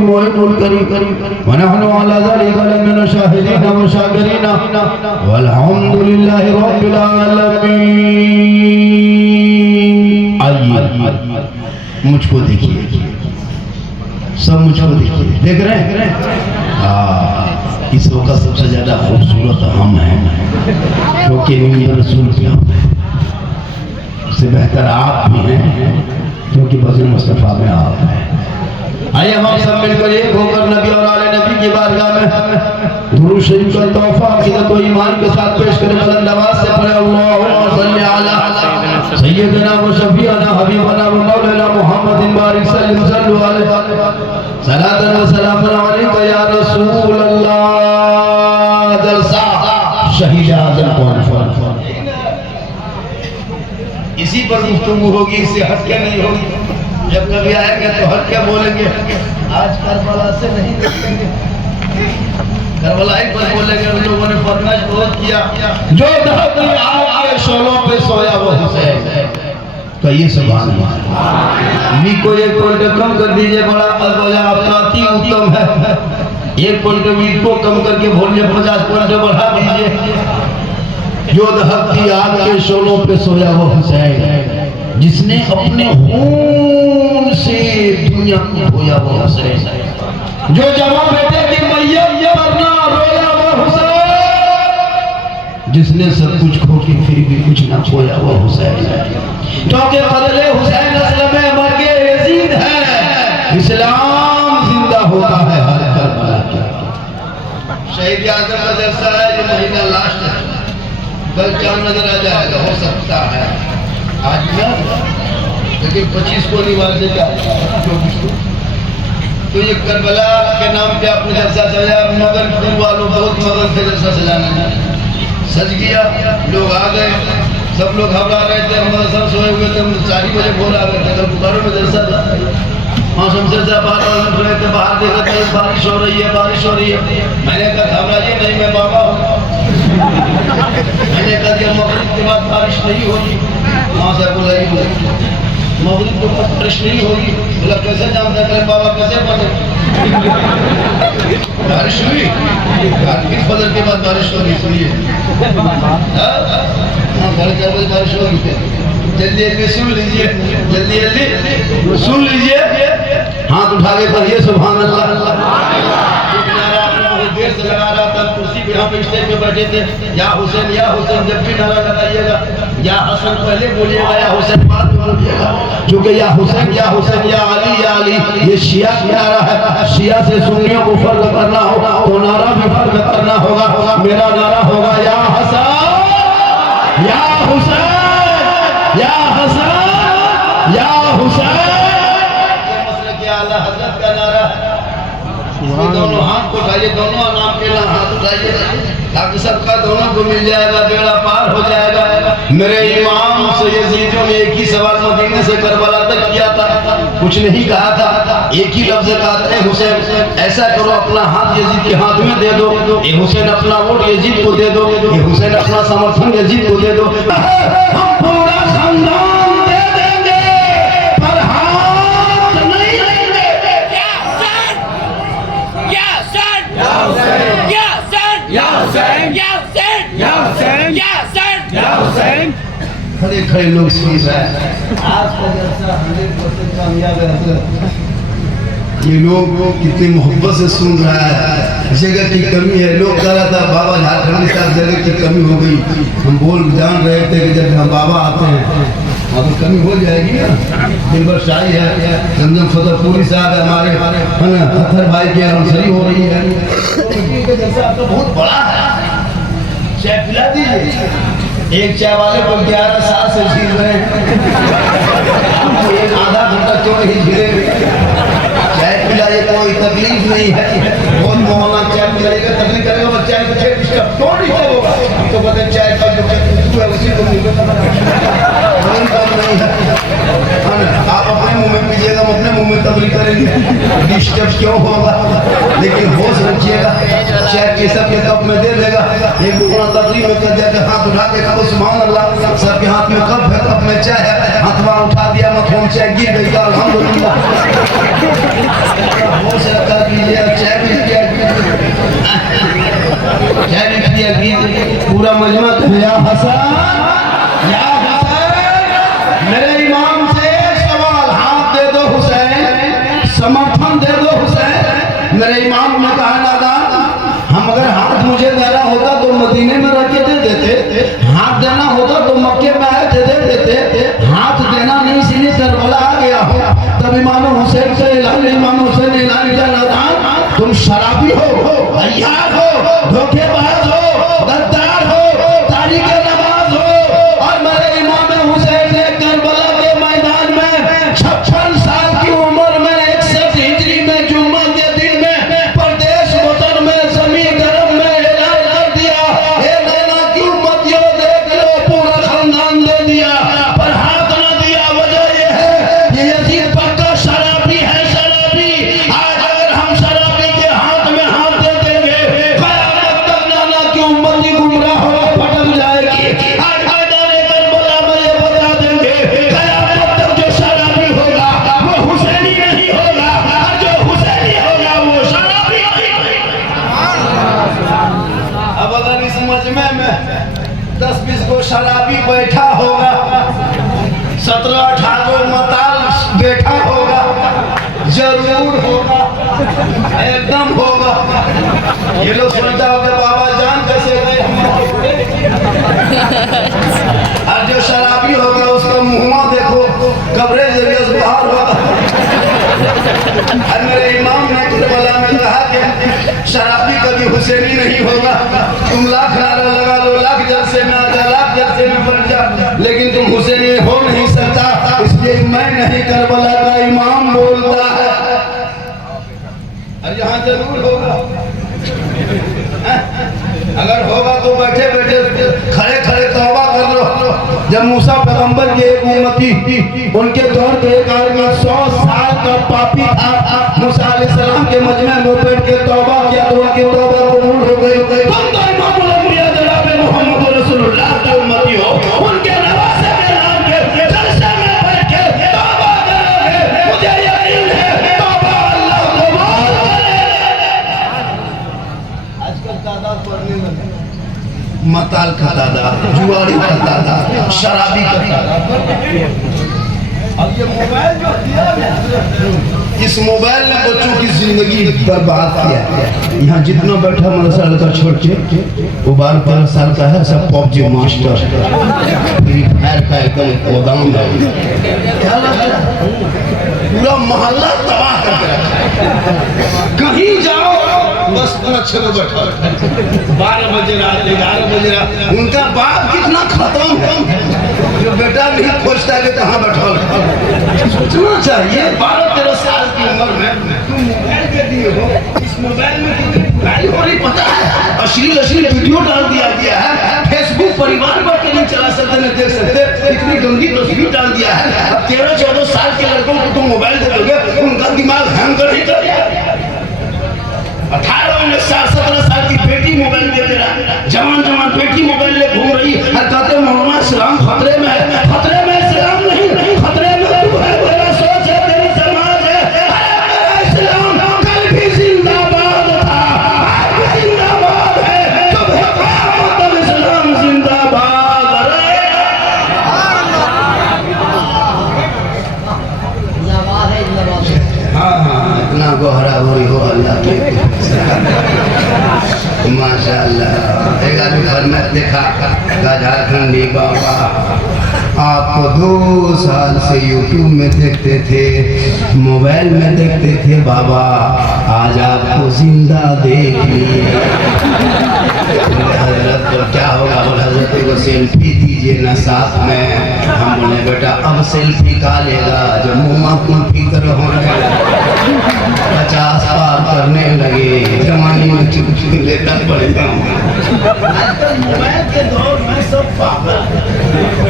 मुइनुल करीम व नहनु अला ज़ालिका लमिन शाहिदीन व शाकिरीन वल्हम्दुलिल्लाहि रब्बिल आलमीन। आइए मुझको देखिए, सब मुझको देखिए, देख रहे हैं? इस वक्त सबसे ज्यादा खूबसूरत हम हैं क्योंकि रसूल के हम हैं, उससे बेहतर आप भी हैं क्योंकि बज़्र मुस्तफ़ा में आप हैं। आइए हम सब मिलकर एक होकर नबी और आले नबी की बारगाह में दुरूद शरीफ का तोहफा अक़ीदत व ईमान के साथ पेश करें। बुलंद आवाज़ से पढ़े अल्लाहुम्मा सल्ली अला सय्यिदना व शफीअना हबीबना व मौलाना मुहम्मदिन बारिक सल्लल्लाहु अलैहि सलातन व सलामुन अलैका या रसूल अल्लाह। जलसा शहीद आज़म कौन? इसी पर गुफ्तगू होगी, इससे हट के नहीं होगी। जब कभी आएंगे तो हट के बोलेंगे। आज करबला से नहीं देखेंगे, करबला पर बोलेंगे। उन लोगों ने फरमाइश बहुत किया, जो दहक में आके शोलों पे सोया वो हुसैन। कहिए सुभान अल्लाह। मी को एक पॉइंट कम कर दीजिए, बड़ा अलबला आपका अति उत्तम है। एक पॉइंट मी को कम करके बोलिए 50 पॉइंट बढ़ा दीजिए। जो दहकती आग के शोलों पे सोया वो हुसैन, जिसने अपने खून से दुनिया को धोया वो हुसैन, जो जवान बेटे की मैयत पर ना रोया वो हुसैन, जिसने सब कुछ खो के फिर भी कुछ ना खोया वो हुसैन। क्योंकि बदले हुसैन असल में मर्गे यजीद है, इस्लाम जिंदा होता है हर करबला के। शहीद आज़म का जलसा है, ये महीना लास्ट है, कल चांद नजर आ जाएगा, हो सकता है आज ना, लेकिन 25 को निवार से क्या 24 को। तो ये करबला के नाम पे आपने जलसा सजाया, मगर वालों बहुत मगन से जलसा सजाना सज गया। लोग आ गए, सब लोग घबरा रहे थे, हम सब सोए हुए थे, 4 बजे भोर आ गए थे। कल बुखारों में जलसा था, मौसम से बाहर रहे थे, बाहर देखा था बारिश हो रही है, बारिश हो रही है। मैंने कहा घबराइए नहीं, मैं बाबा हूँ। मैंने कहा दिया मगरिब के बाद बारिश नहीं होगी। वहाँ से बुलाई मगरिब के बाद बारिश नहीं होगी। बोला कैसे जानता है बाबा, कैसे पढ़े? बारिश हुई, फिर फजर के बाद बारिश होगी। सुनिए, हाँ 4:30 बजे बारिश होगी। जल्दी जल्दी सुन लीजिए, जल्दी जल्दी सुन लीजिए। हाथ उठा के कहिए सुभान अल्लाह। देर से लगा रहा था, कुर्सी पे यहाँ पे स्टेज पे बैठे थे, या हुसैन जब भी नारा लगाइएगा, या हसन पहले बोलिएगा, या हुसैन बाद में बोलिएगा। क्योंकि या हुसैन या अली ये शिया की नारा है। शिया से सुन्नियों को फर्क करना होगा तो नारा भी फर्क करना होगा। मेरा नारा होगा या हसन या हुसैन या हसन या हुसैन। ये मसले के आला हजरत का नारा है। दोनों हाथ को उठाइए, दोनों नाम के हाथ उठाइए, ताकि सबका दोनों को मिल जाएगा, बेड़ा पार हो जाएगा। मेरे इमाम से यजीदियों ने एक ही सवाल मदीने से करबला तक किया था, कुछ नहीं कहा था, एक ही लफ्ज कहा था, हुसैन ऐसा करो अपना हाथ यजीद के हाथ में दे दो, ये हुसैन अपना वोट यजीद को दे दो, ये हुसैन अपना समर्थन यजीद को दे दो। हम पूरा खानदान दे देंगे पर हाथ नहीं देंगे। खड़े खड़े लोग सुन रहे हैं। आज का जलसा 100% कामयाब है। ये लोग कितनी मोहब्बत से सुन रहा है। जगह की कमी है, लोग कह रहा था बाबा झारखंडी साहब जगह की कमी हो गई। हम बोल जान रहे थे कि जब हम बाबा आते हैं अब तो कमी हो जाएगी ना। दिलबर शाही है, जमजम फतेहपुरी साहब है, हमारे हथर भाई की आंसरी हो रही है। जैसा आपका बहुत बड़ा है, चाय पिला दीजिए। एक चाय वाले को 11 साल से झील रहे हैं, एक आधा घंटा क्यों नहीं झीलेंगे? चाय पिलाइए, कोई तकलीफ नहीं है। बहुत मोहल्ला चाय पिलाइएगा, तकलीफ करेगा बच्चा को डिस्टर्ब क्यों डिस्टर्ब होगा? तो कहते चाय का जो उसी को कोई काम नहीं है। आप अपने मुंह में पीजिएगा, हम अपने मुंह में तकलीफ करेंगे, डिस्टर्ब क्यों होगा? लेकिन होश रखिएगा, चाय केसर के कप में दे देगा, एक टुकड़ा तकलीफ में कर देगा, हाथ उठा के कहो सुभान अल्लाह। सबके हाथ में कप है, कप में चाय है, हाथ उठा दिया, मखों चाय गिर गई, अल्हम्दुलिल्लाह। होश रखा है कि पूरा मजमा या हसन या हुसैन, मेरे इमाम से सवाल, हाथ दे दो हुसैन, समर्थन दे दो हुसैन। मेरे इमाम ने कहा दादा हम अगर हाथ मुझे देना होता तो मदीने में रह के दे देते, हाथ देना होता तो मक्के में आए थे दे देते, हाथ देना नहीं इसलिए करबला आ गया हो। तब इमाम हुसैन से इमाम हुसैन ने ऐलान किया दादा तुम शराबी हो, अय्यार हो, धोखेबाज हो, गद्दार हो, तारीख नमाज हो। और मेरे इमाम हुसैन ने करबला के मैदान में 56 साल की उम्र में 61 हिजरी में जुम्मा के दिन में प्रदेश वतन में जमीन गरम में ऐलान कर दिया, हे नैना की उम्मतियों देख लो पूरा खानदान दे दिया पर हाथ ना दिया। वजह यह है कि यजीद पक्का शराबी है, शराबी। आज अगर हम शराबी के हाथ में हाथ दे देंगे क़यामत तक नाना की उम्मती गुमराह होकर भटक जाएगी। आज मैदान करबला में ये बता देंगे क़यामत तक जो शराबी होगा वो हुसैनी नहीं होगा और जो हुसैनी होगा वो शराबी होगा। अब अगर इस मजमे में 10-20 को शराबी बैठा होगा, 17-18 मताल बैठा होगा, जरूर होगा, एकदम होगा। ये लोग सोचता होगा बाबा जान कैसे गए और जो शराबी होगा उसका मुँह देखो कब्रे जरिए से बाहर होगा। और मेरे इमाम ने करबला में कहा कि शराबी कभी हुसैनी नहीं होगा। तुम लाख नारा लगा लो, लाख जलसे में आ जा, लाख जलसे में बन जा, लेकिन तुम हुसैनी हो नहीं सकता। इसलिए मैं नहीं करबला का इमाम बोलता है और यहाँ जरूर होगा। अगर होगा तो बैठे बैठे खड़े खड़े तौबा कर लो। जब मूसा पैगंबर के एक उम्मती उनके दौर के एक आदमी 100 साल का पापी था, मूसा अलैहिस्सलाम के मजमे में बैठ के तौबा किया तो उनकी तौबा कबूल हो गई। तुम तो इमामुल अंबिया जनाब मोहम्मद रसूलुल्लाह के उम्मती हो, उनके नवासे के नाम के जलसे में बैठ के तौबा करोगे, मुझे यकीन है तौबा अल्लाह कबूल करेगा। आजकल तादाद बढ़ने लगे, मताल का तादाद, जुआरी का तादाद, शराबी का तादाद। अब ये मोबाइल जो दिया इस मोबाइल ने बच्चों की जिंदगी बर्बाद किया है। यहाँ जितना बैठा 15 साल का छोड़ के वो 12-13 साल का है, सब पबजी मास्टर, फ्री फायर का एकदम गोदाम है। क्या लगता है पूरा मोहल्ला तबाह करके रखा। कहीं जाओ बस अच्छे में बैठा 12 बजे रात 11 बजे रात। उनका बाप कितना खत्म है जो बेटा भी खोजता है कि कहाँ बैठा। सोचना चाहिए 12-13 साल की उम्र में तुम मोबाइल के दिए हो, इस मोबाइल में कितनी बुराई हो रही पता है। अश्लील वीडियो डाल दिया गया है, फेसबुक परिवार पर नहीं चला सकते नहीं देख सकते, इतनी गंदी तस्वीर डाल दिया है। अब 13-14 साल के लड़कों को तुम मोबाइल दे दोगे, उनका दिमाग हैंग कर नहीं कर 18-19 साल 17 साल की बेटी मोबाइल दे रहा, जवान बेटी मोबाइल ले घूम रही और कहते मोहम्मद इस्लाम खतरे में है। खतरे में इस्लाम नहीं, खतरे में तू है, तेरा सोच है, तेरी समाज है। मेरा इस्लाम कल भी जिंदाबाद था, आज भी जिंदाबाद है, कब है क़यामत तक इस्लाम जिंदाबाद रहेगा। हाँ इतना गहरा हो अल्लाह के माशाअल्लाह। एक आदमी घर में देखा झारखंडी बाबा आपको 2 साल से यूट्यूब में देखते थे, मोबाइल में देखते थे बाबा, आज आपको जिंदा देख लिए। हजरत तो क्या होगा? बोले हजरत को सेल्फी दीजिए ना साथ में। हम बोले बेटा अब सेल्फी का लेगा जब मुँह कुल्फी तरह होने लगा, 50 पार करने लगे, जवानी में चुप लेता पड़ेगा। आजकल मोबाइल के दौर में सब पागल,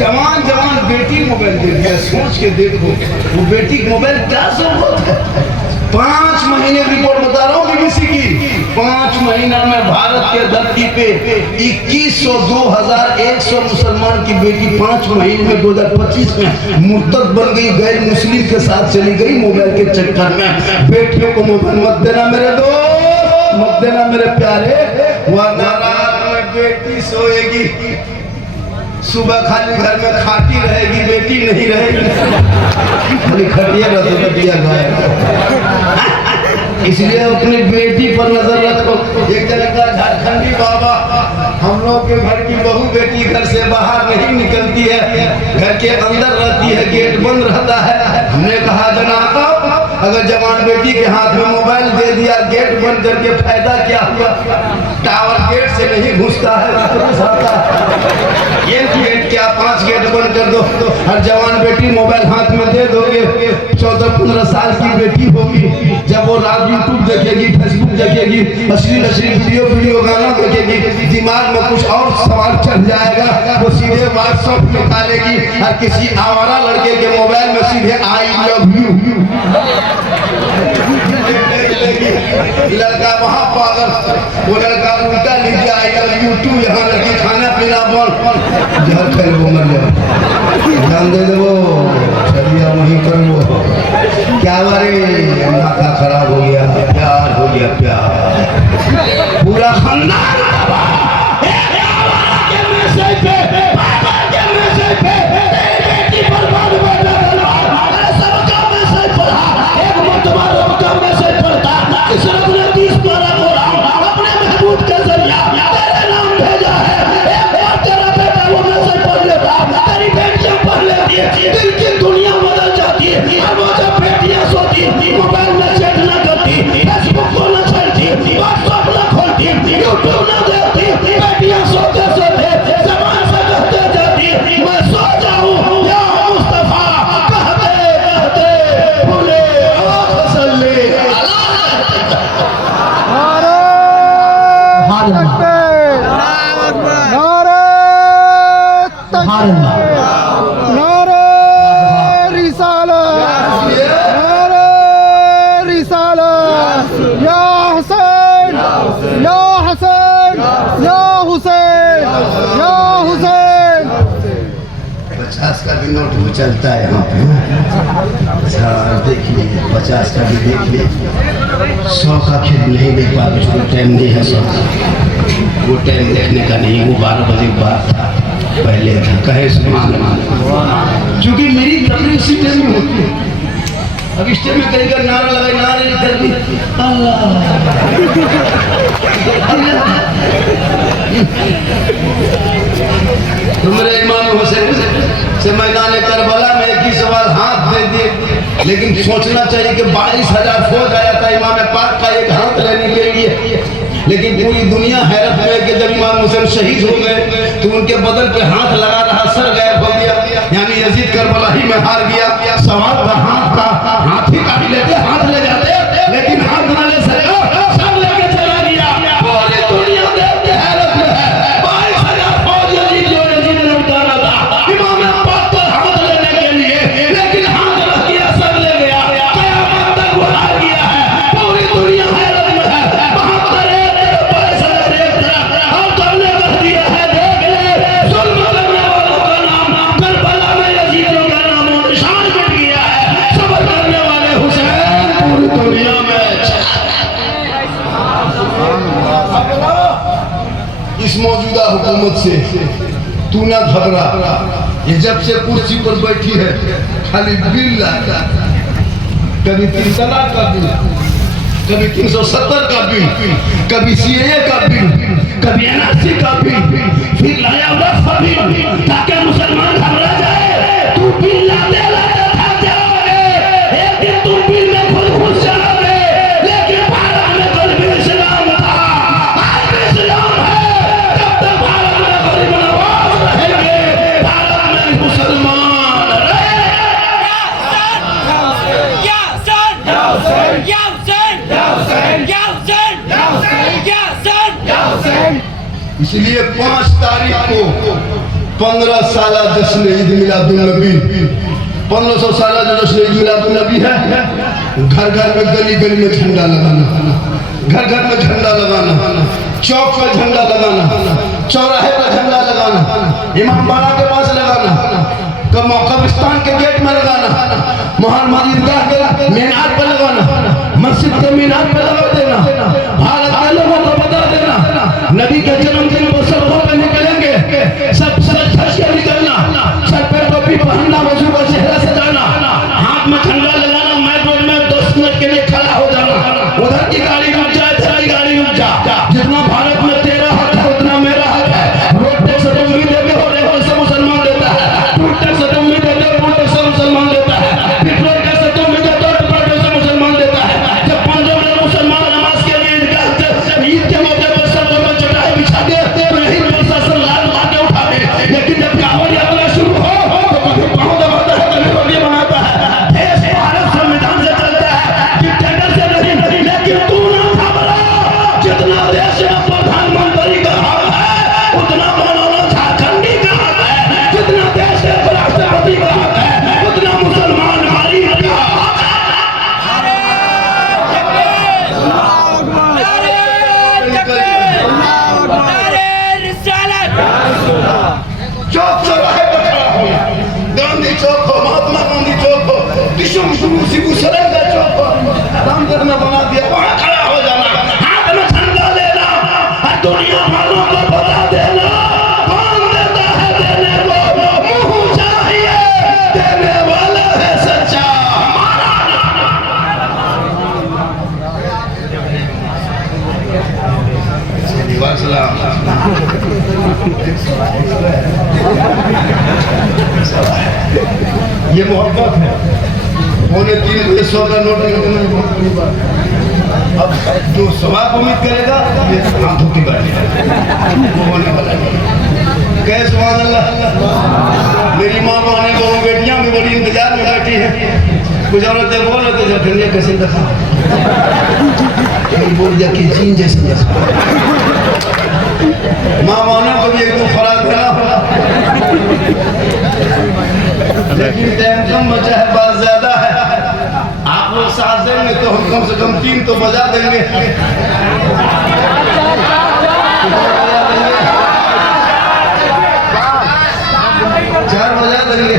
जवान बेटी मोबाइल दे दिया। सोच के देखो वो बेटी मोबाइल क्या जरूरत है। 5 महीने रिपोर्ट बता रहा हूँ बीबीसी की, 5 महीना में भारत के धरती पे 2100 2100 मुसलमान की बेटी 5 महीने में 2025 में मुर्तद बन गई, गैर मुस्लिम के साथ चली गई मोबाइल के चक्कर में। बेटियों को मोबाइल मत देना मेरे दोस्त, मत देना मेरे प्यारे, वरना रात में बेटी सोएगी, सुबह खाली घर में खाटी रहेगी, बेटी नहीं रहेगी, खाली खटिया गाय। इसलिए अपनी बेटी पर नजर रखो। एक जगह का झारखंडी बाबा, हम लोग के घर की बहू बेटी घर से बाहर नहीं निकलती है, घर के अंदर रहती है, गेट बंद रहता है। हमने कहा जनाब, अगर जवान बेटी के हाथ में मोबाइल दे दिया, गेट बंद करके फायदा क्या हुआ? टावर गेट से नहीं घुसता है, एक गेट क्या 5 गेट बंद कर दो। हर जवान बेटी मोबाइल हाथ में दे दोगे, 14-15 साल की बेटी होगी, जब वो रात यूट्यूब देखेगी, फेसबुक देखेगी, अश्लील वीडियो गाना देखेगी, दिमाग में कुछ और सवाल चढ़ जाएगा, वो सीधे व्हाट्सएप निकालेगी और किसी आवारा लड़के के मोबाइल में सीधे आई लव यू। लड़का वहाँ पागल, वो लड़का उल्टा लिख दिया आई लव यू टू, यहाँ लड़की खाना पीना बंद, जहर खेल वो मर जाए, ध्यान दे दो छड़िया वहीं कर वो क्या बारे माथा खराब हो गया, प्यार हो गया, प्यार पूरा खानदान के मैसेज पे, पापा के मैसेज पे, तेरी बेटी बर्बाद हो गई, सबका मैसेज पढ़ा, एक मर्तबा सबका मैसेज पढ़ता, इस रब ने 30 बार बोला, अपने महबूब के जरिया तेरे नाम भेजा है, एक बार तेरा बेटा वो मैसेज पढ़ लेता, तेरी बेटियां पढ़ लेती है, दिल की दुनिया बदल जाती है। अब वो जब बेटियां सोती, मोबाइल में चैट ना करती, फेसबुक को ना चलती, व्हाट्सएप ना खोलती, यूट्यूब ना देखती, बेटियां सोते सोते जबान से कहते जाती, मैं सो जाऊं या मुस्तफा, कहते कहते भूले तसल्ली। का भी नोट वो चलता है यहाँ पे। अच्छा देखिए 50 का भी देख ले, 100 का खेत नहीं देख पा, उसको टाइम नहीं है 100 का, वो टाइम देखने का नहीं, वो 12 बजे के बाद था, पहले था। कहे सुभान अल्लाह, क्योंकि मेरी तकरीर उसी टाइम में होती है। अब इस टाइम में कहीं का नारा लगाए, नारे जल्दी तो मेरे इमाम हुसैन से मैदान करबला में एक ही सवाल हाथ दे दिए, लेकिन सोचना चाहिए कि 22,000 फौज आया था इमाम पाक का एक हाथ लेने के लिए, लेकिन पूरी दुनिया हैरत में कि जब इमाम हुसैन शहीद हो गए तो उनके बदन पे हाथ लगा रहा, सर गायब हो गया, यानी यजीद करबला ही में हार गया। सवाल था हाथ का, हाथ ही काट लेते, हाथ ले जाते, लेकिन हाथ ना ले सके, सब लेके चला गया। पूरी दुनिया देख के हैरत में है, 22,000 फौज यजीद ने उतारा था इमाम पाक पर हाथ लेने के लिए, लेकिन हाथ रख दिया, सब ले गया, कयामत तक वो हार गया है। पूरी दुनिया हैरत में है, 72 एक तरफ हम तुमने कह दिया है, देख ले जुल्म करने वालों का नाम करबला में यजीदों का नाम और निशान मिट गया है, सब्र करने वाले हुसैन पूरी दुनिया में। इस मौजूदा हुकूमत से तू ना घबरा, ये जब से कुर्सी पर बैठी है खाली बिल लाता, कभी 3 तलाक का बिल, कभी 370 का बिल, कभी सीएए का बिल, कभी एनआरसी का बिल, फिर लाया वक्फ का बिल, ताकि मुसलमान घबरा जाए। तू बिल लाते लाते थक जाओगे, एक दिन तुम बिल में खुद घुस जाओगे, लेकिन भारत में कल भी इस्लाम था, आज भी इस्लाम है, तब तक भारत में गरीब नवाज रहेंगे, भारत में मुसलमान रहेंगे। इसलिए 5 तारीख को 15 साल जश्न ईद मिलादुन नबी, 1500 साल जो जश्न ईद मिलादुन नबी है, घर घर में गली गली में झंडा लगाना, घर घर में झंडा लगाना, चौक पर झंडा लगाना, चौराहे पर झंडा लगाना, इमाम बाड़ा के पास लगाना, कब्रिस्तान के गेट में लगाना, मोहन ईदगाह के मीनार पर लगाना, मस्जिद के मीनार पर लगा देना, भारत के लोगों को बता देना नबी के जन्मदिन पर सब ये मोहब्बत है। 2.25 का नोट निकलना बहुत बड़ी बात है। अब जो सवाब उम्मीद करेगा ये हाथों की बात है, वो होने वाला है। कैसे सुभान अल्लाह। मेरी माँ बहनें दोनों बेटियां भी बड़ी इंतजार में बैठी हैं। कुछ औरतें बोल रहे थे जखनिया कैसे देखा, बोल दिया कि जीन जैसे देखा। माँ बहनों को भी एक दो खुराक देना होगा, लेकिन टाइम कम बचा है, बात ज्यादा है। आप लोग साथ देंगे तो हम कम से कम 3 तो बजा देंगे। 4 बजा देंगे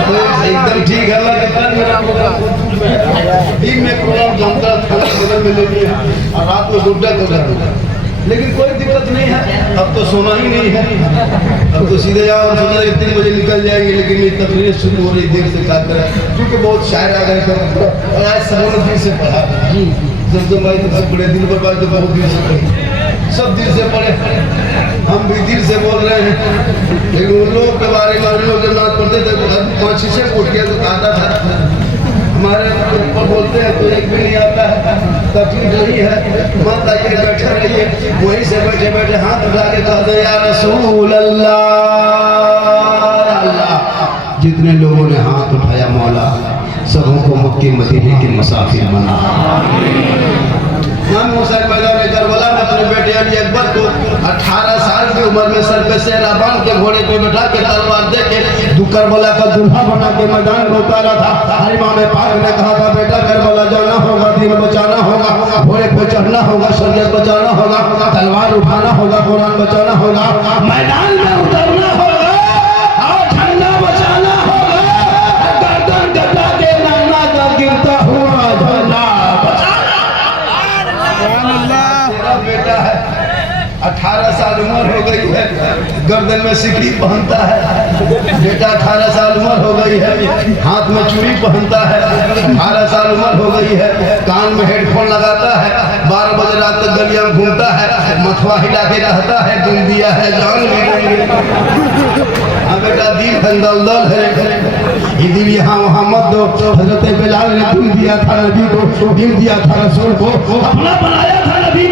तो एकदम ठीक है। अल्लाह के दिन में प्रोग्राम जमता खाना बदल में ले लिया और रात में गुड्डा कर रहा, लेकिन कोई दिक्कत नहीं है। अब तो सोना ही नहीं है, अब तो सीधे जाओ 3 बजे निकल जाएंगे। लेकिन ये तकरीर शुरू हो रही देर से क्या करें, क्योंकि बहुत शायर आ गए थे और आज सरोवर दिल से पढ़ा। जब भाई सबसे बड़े दिल पर बात तो बहुत दिल से पढ़ी, सब दिल से पढ़े, हम भी दिल से बोल रहे हैं। लेकिन उन लोगों के बारे में हम लोग जब नाच पढ़ते थे तो 5-6 फुट किया तो आता था। हमारे ऊपर बोलते हैं तो एक भी नहीं आता है। तकलीफ वही है, मत आइए बैठे रहिए, वहीं से बैठे बैठे हाथ उठा के कह दो या रसूल अल्लाह। जितने लोगों ने हाथ उठाया मौला सबों को मक्के मदीने के मुसाफिर बना। इमाम हुसैन मैदान करबला में अपने बेटे अली अकबर को 18 साल की उम्र में सर पे सेहरा बांध के घोड़े पे बैठा के तलवार दे के करबला का दूल्हा बना के मैदान में उतारा था। हर इमाम पाक ने कहा था बेटा करबला जाना होगा, दीन बचाना होगा, घोड़े पे चढ़ना होगा, शरीयत बचाना होगा, तलवार उठाना होगा, कुरान बचाना होगा, मैदान में उतरना होगा और झंडा बचाना होगा, गर्दन कटा के नाना का गिरता हुआ झंडा बचाना। तेरा बेटा है, 18 साल उम्र हो गई है, गर्दन में सिकड़ी पहनता है। बेटा 18 साल उम्र हो गई है, हाथ में चूड़ी पहनता है। 18 साल उम्र हो गई है, कान में हेडफोन लगाता है, 12 बजे रात तक गलियां में घूमता है, मथुआ हिला के रहता है। दिन दिया है जान भी देंगे। हाँ बेटा दिल दलदल है, ये दिल यहाँ वहाँ मत दो। हजरत बिलाल ने दिल दिया था नबी को, दिल दिया था रसूल को, अपना बनाया था नबी